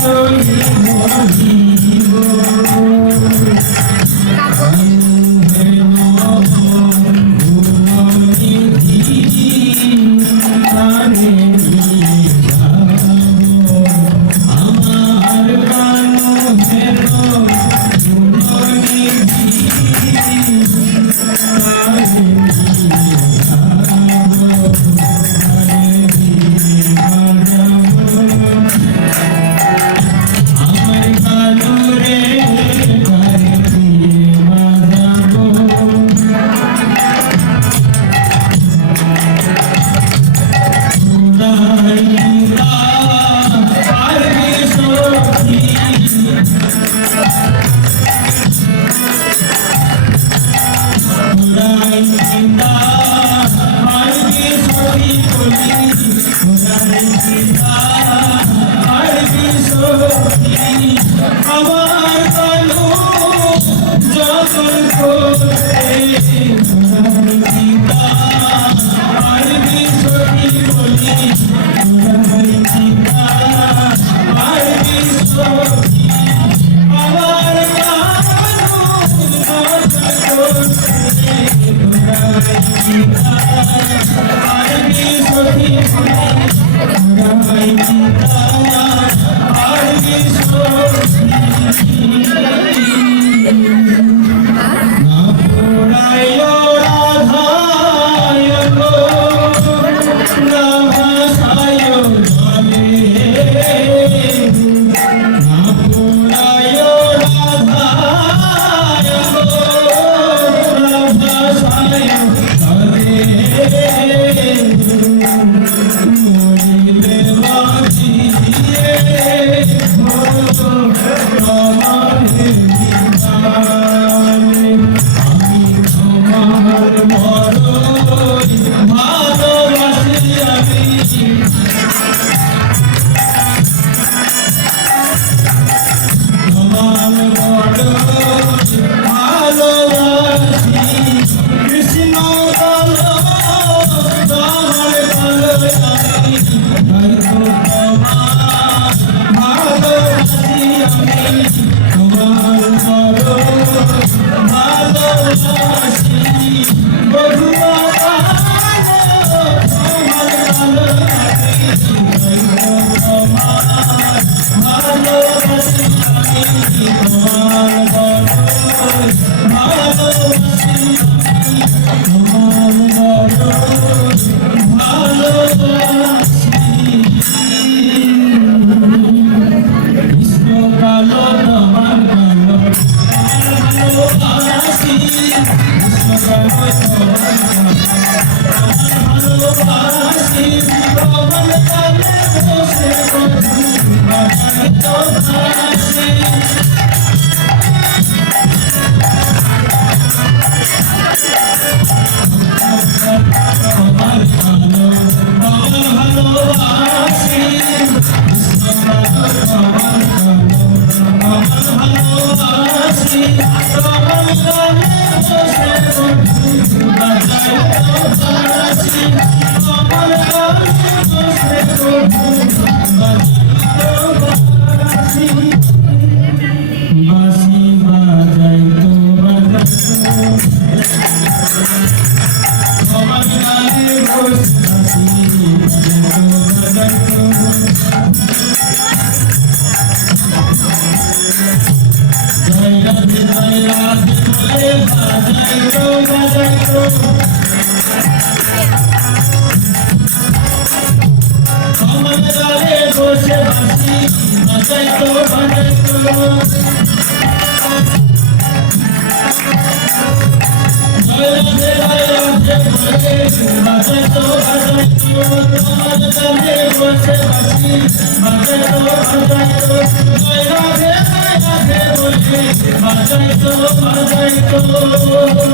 Senhor,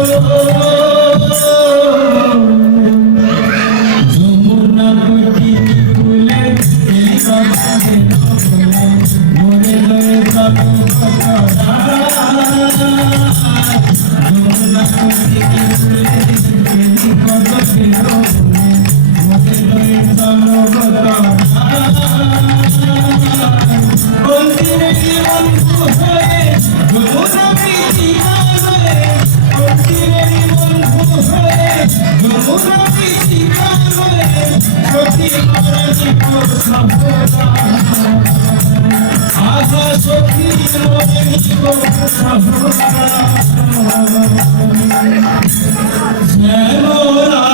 Jamuna আহা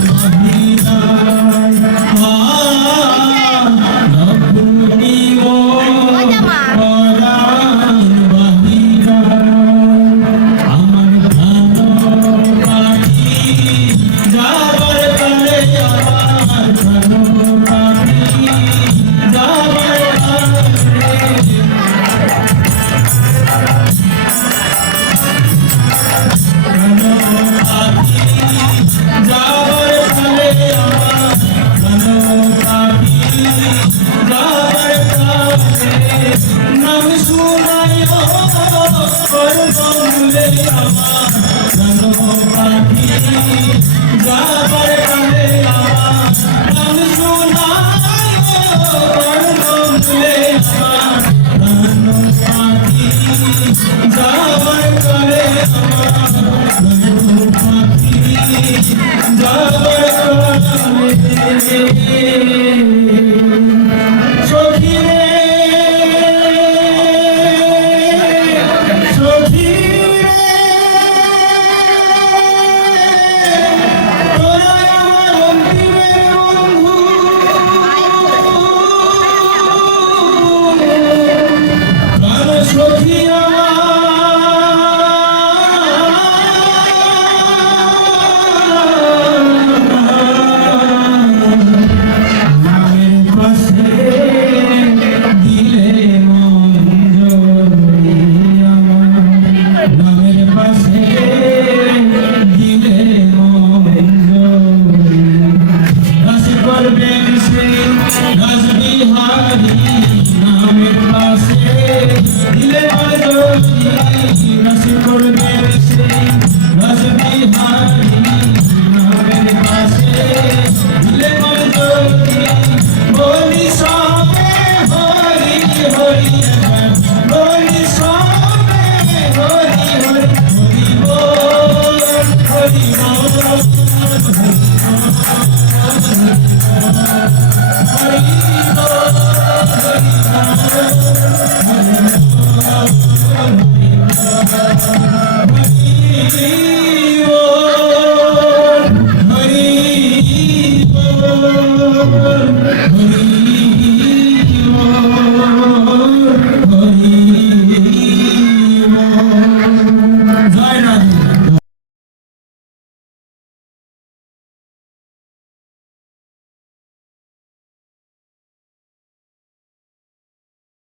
Shri